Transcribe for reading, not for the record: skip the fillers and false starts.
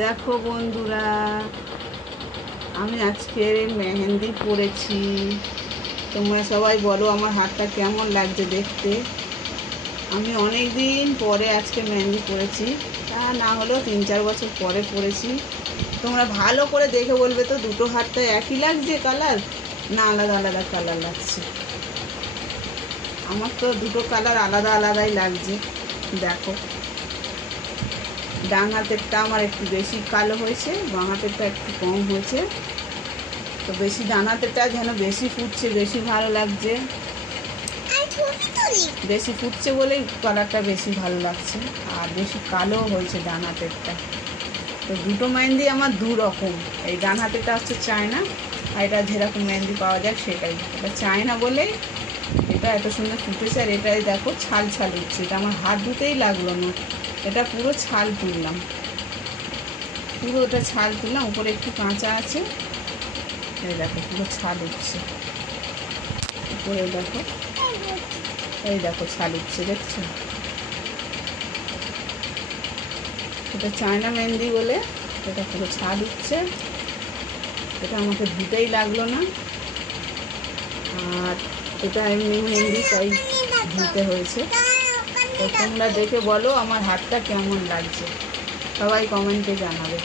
দেখো বন্ধুরা, আমি আজকে মেহেন্দি পরেছি। তোমরা সবাই বলো আমার হাতটা কেমন লাগছে দেখতে। আমি অনেক দিন পরে আজকে মেহেন্দি পরেছি, তা না হলেও 3-4 বছর পরে পরেছি। তোমরা ভালো করে দেখে বলবে তো দুটো হাতটা একই লাগছে কালার না আলাদা আলাদা কালার লাগছে। আমার তো দুটো কালার আলাদা আলাদাই লাগছে। দেখো, ডান হাতেরটা আমার একটু বেশি কালো হয়েছে, বাঁ হাতেরটা একটু কম হয়েছে। তো বেশি ডান হাতেরটা যেন বেশি ফুটছে, বেশি ভালো লাগছে। বেশি ফুটছে বলেই কালারটা বেশি ভালো লাগছে, আর বেশি কালো হয়েছে ডান হাতেরটা। তো দুটো মেহেন্দি আমার দু রকম। এই ডান হাতেরটা হচ্ছে চায়না, আর এটা যেরকম মেহেন্দি পাওয়া যায় সেটাই। এটা চায়না বলেই এটা এত সুন্দর ফুটেছে। আর এটাই দেখো ছাল ছাল উঠছে, এটা আমার হাত ধুতেই লাগলো না, এটা পুরো ছাল তুললাম, পুরো ওটা ছাল তুললাম। উপরে একটু কাঁচা আছে, এই দেখো পুরো ছাল উঠছে উপরে। দেখো, এই দেখো ছাল উঠছে, দেখছো? এটা চায়না মেহেন্দি বলে এটা পুরো ছাল উঠছে। এটা আমাকে ধুতেই লাগলো না, আর এটা এমনি মেহেন্দি তাই ধুতে হয়েছে। তো তোমরা দেখে বলো আমার হাতটা কেমন লাগছে, সবাই কমেন্টে জানাবে।